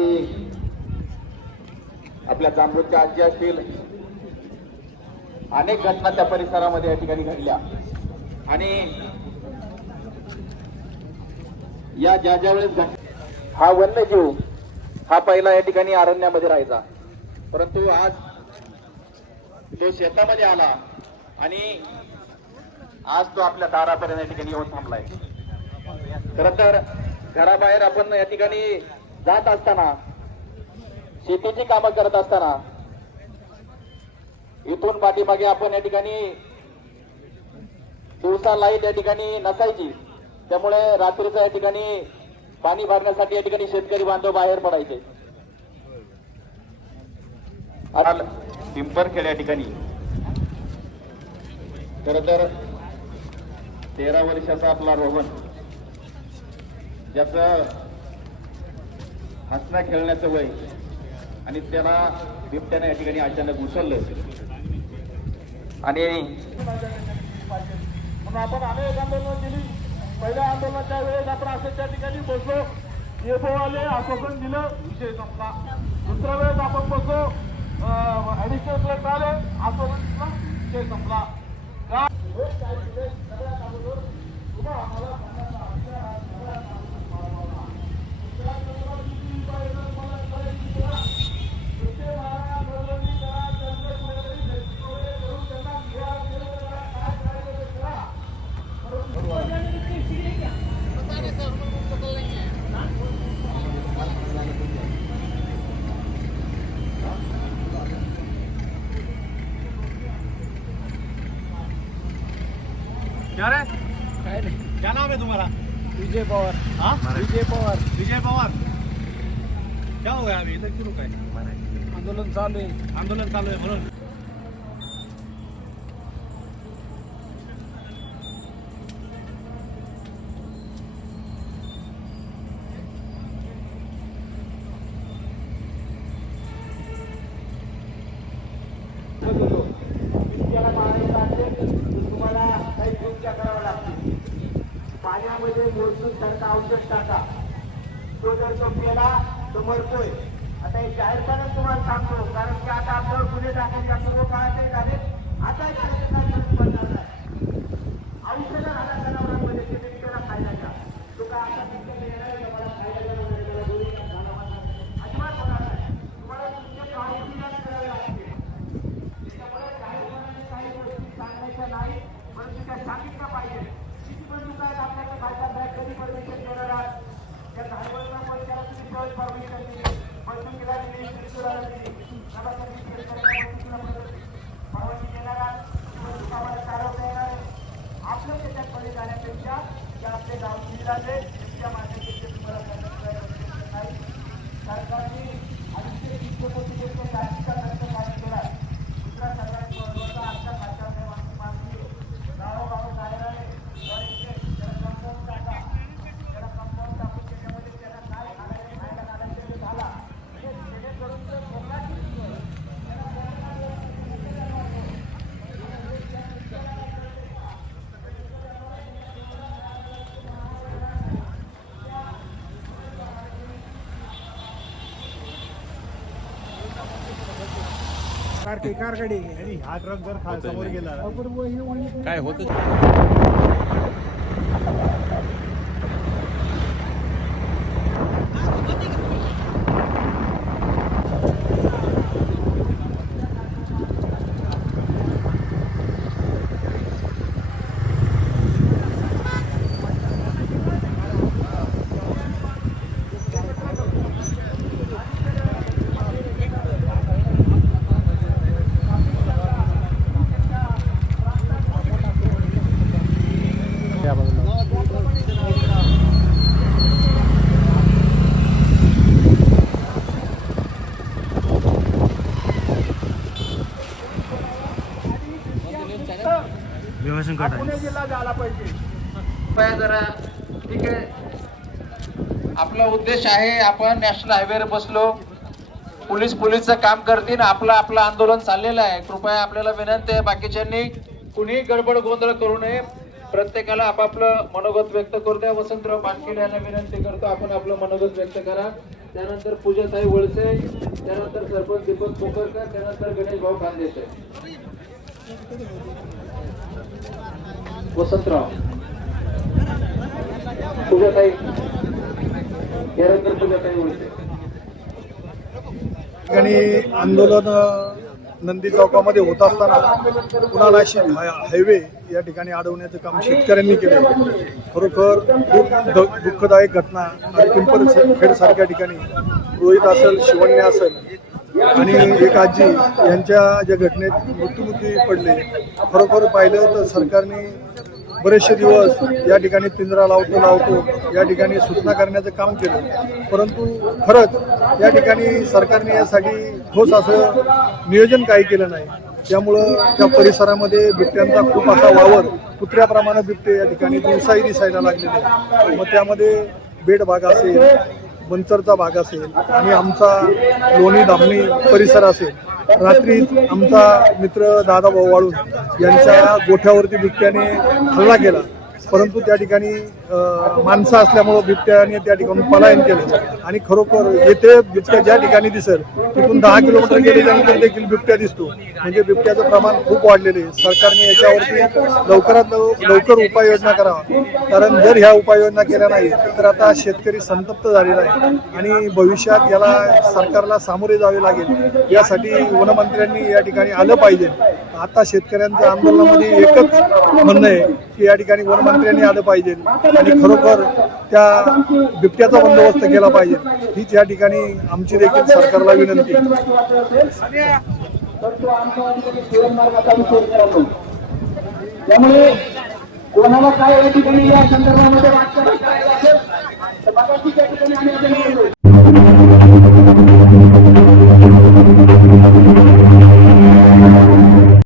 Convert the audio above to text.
त्यासाठी आपल्या जांभूळच्या आजी असतील अनेक घटना त्या परिसरामध्ये या ठिकाणी घडल्या. आणि या ज्या ज्या वेळेस हा वन्यजीव हा पहिला या ठिकाणी अरण्यामध्ये राहायचा. परंतु आज तो शेतामध्ये आला आणि आज तो आपल्या दारापर्यंत या ठिकाणी येऊन थांबलाय. खर तर घराबाहेर आपण या ठिकाणी जात असताना शेतीची कामं करत असताना इथून पाठीमागे आपण या ठिकाणी दिवसा लाइट या ठिकाणी नसायची. त्यामुळे रात्रीचं या ठिकाणी पाणी भरण्यासाठी या ठिकाणी शेतकरी बांधव बाहेर पडायचे. पिंपरखेड या ठिकाणी. खर तर तेरा वर्षाचा आपला रोहन ज्याचं हसण्या खेळण्याचं वय. आणि त्याला बिबट्याने या ठिकाणी अचानक उचललं आणि म्हणून आपण अनेक आंदोलनं केली. पहिल्या आंदोलनाच्या वेळेस आपण असं त्या ठिकाणी बसलो. एफओ आले आश्वासन दिलं. विषय संपला. दुसऱ्या वेळेस आपण बसलो. ऍडिशनल कलेक्टर आले. आश्वासन दिलं. विषय संपला. का रे? काय नाही क्या नाम है तुम्हारा? विजय पवार. हाँ? विजय पवार विजय पवार. क्या हो गया अभी? इधर क्यों रुका है? आंदोलन चालू आहे. आंदोलन चालू है म्हणून तो कंपनीला तो आता हे जाहीरपणे तुम्हाला सांगतो कारण की आता आपल्यावर गुन्हे दाखल करतो काळाचे झाले आता गावची इलाज आहे त्या कारके कारकडे हा ट्रक जर समोर गेला. काय होत पुणे जिल्हा झाला पाहिजे. कृपया जरा ठीक आहे. आपला उद्देश आहे आपण नॅशनल हायवेवर बसलो. पोलीस पोलीसचं काम करतील आपलं आपलं आंदोलन चाललेलं आहे. कृपया आपल्याला विनंती आहे बाकीच्यांनी कुणीही गडबड गोंधळ करू नये. प्रत्येकाला आपापलं मनोगत व्यक्त करू द्या. वसंतराव पाटील यांना विनंती करतो आपण आपलं मनोगत व्यक्त करा. त्यानंतर पूजाताई वळसे त्यानंतर सरपंच दीपक पोखरकर त्यानंतर गणेश भाऊ खानदेशे वसंतराव. पूजाताई. यानंतर पूजाताई वळसे ठिकाणी आंदोलन नंदी चौकामध्ये होत असताना पुन्हा नाशिक हायवे या ठिकाणी अडवण्याचं काम शेतकऱ्यांनी केलं. खरोखर खूप द- दुःखदायक घटना. आणि पिंपर खेड सारख्या ठिकाणी रोहित असेल शिवण्य असेल आणि एक आजी यांच्या ज्या घटनेत मृत्युमुखी पडले खरोखर पाहिलं तर सरकारने बरेचसे दिवस या ठिकाणी पिंजरा लावतो लावतो या ठिकाणी सूचना करण्याचं काम केलं. परंतु खरंच या ठिकाणी सरकारने यासाठी ठोस असं नियोजन काही केलं नाही. त्यामुळं त्या परिसरामध्ये बिबट्यांचा खूप असा वावर कुत्र्याप्रमाणे बिबटे या ठिकाणी दिवसाही दिसायला लागलेले मग त्यामध्ये बेड भाग असेल मंचरचा भाग असेल आणि आमचा लोणी धामणी परिसर असेल रात्री आमचा मित्र दादा भाऊ वाळून यांच्या गोठ्यावरती बिबट्याने हल्ला केला. परंतु त्या ठिकाणी माणसं असल्यामुळं बिबट्याने त्या ठिकाणी पलायन केलं. आणि खरोखर येथे बिबट्या ज्या ठिकाणी दिसेल तिथून दहा किलोमीटर गेल्यानंतर देखील बिबट्या दिसतो. म्हणजे बिबट्याचं प्रमाण खूप वाढलेले आहे. सरकारने याच्यावरती लवकरात लव- लवकर उपाययोजना करावा. कारण जर ह्या उपाययोजना केल्या नाही तर आता शेतकरी संतप्त झालेला आहे. आणि भविष्यात याला सरकारला सामोरे जावे लागेल. यासाठी वनमंत्र्यांनी या ठिकाणी आलं पाहिजे. आता शेतकऱ्यांच्या आंदोलनामध्ये एकच म्हणणं आहे की या ठिकाणी वनमंत्र्यांनी आलं पाहिजे. आणि खरोखर त्या बिबट्याचा बंदोबस्त केला पाहिजे. हीच या ठिकाणी आमची देखील सरकारला विनंती त्यामुळे कोणाला काय या ठिकाणी या संदर्भामध्ये वाटतं करायचं असेल तर मगाशी त्या ठिकाणी आम्ही आता निवडलो